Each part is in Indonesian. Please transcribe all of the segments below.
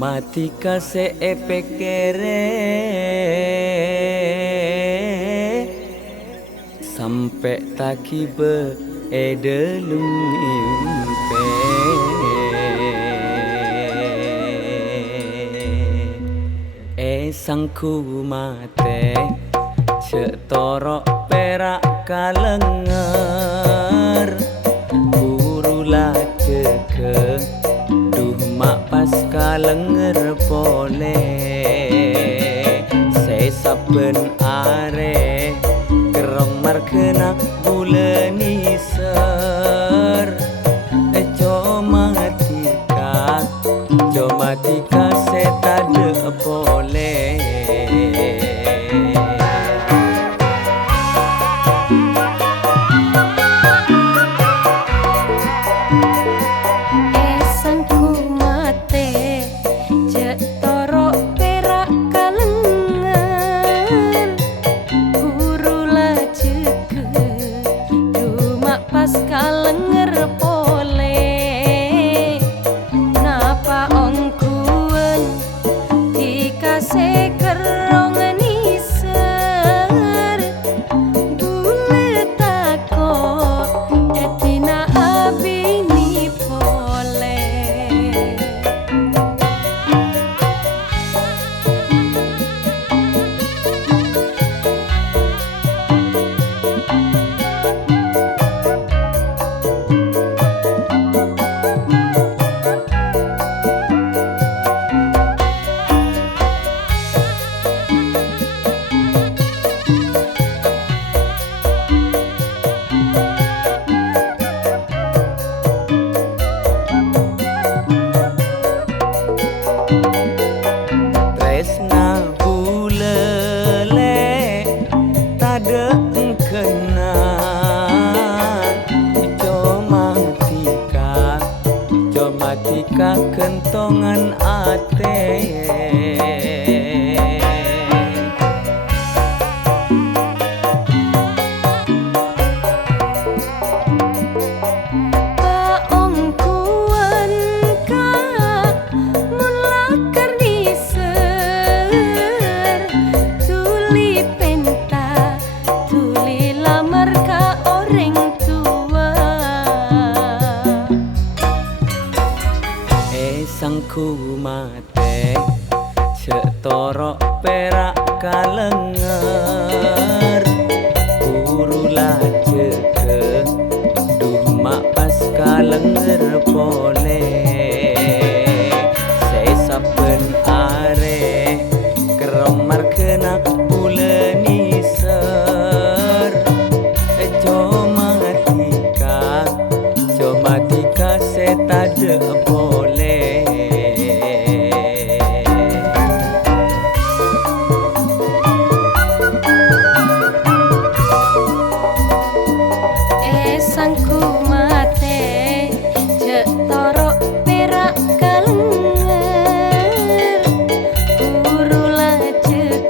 Matika se epekere sampai takibe edelum impe sangku mate cek torok perak kalenger burula ceke duh mak pas kalenger pole saben are kerong markena bulan iser comatika setade pole kalenger pole napa ongkuen dikasih kerong niser bule tako etina abini pole Matika kentongan ate paongkuan ka mun lakar diser tuli penta tuli lamar ka orang tua sangku mate cek torok perak kalenger burula ceke duh mak pas kalenger pole saben are kerong markena bulan iser comatika setade pole sangku mate cek torok perak kalenger burula cek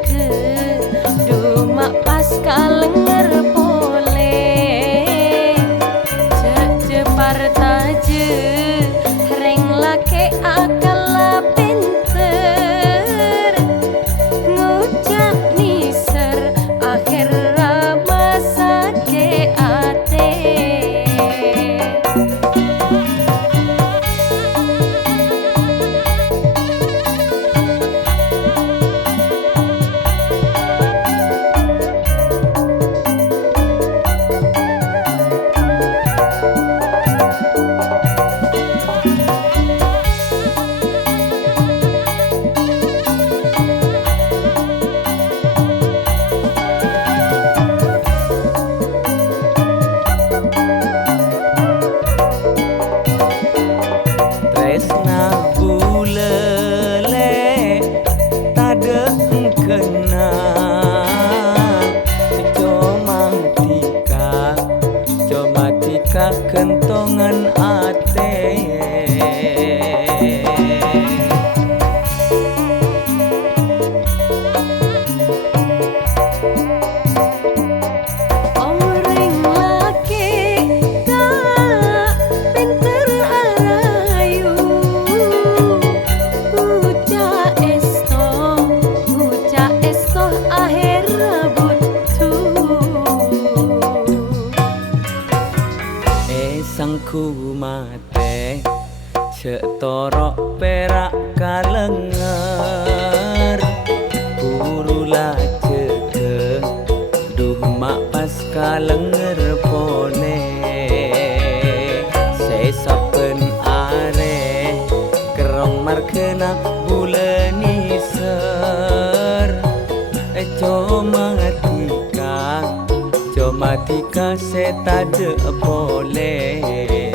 dikasih tak boleh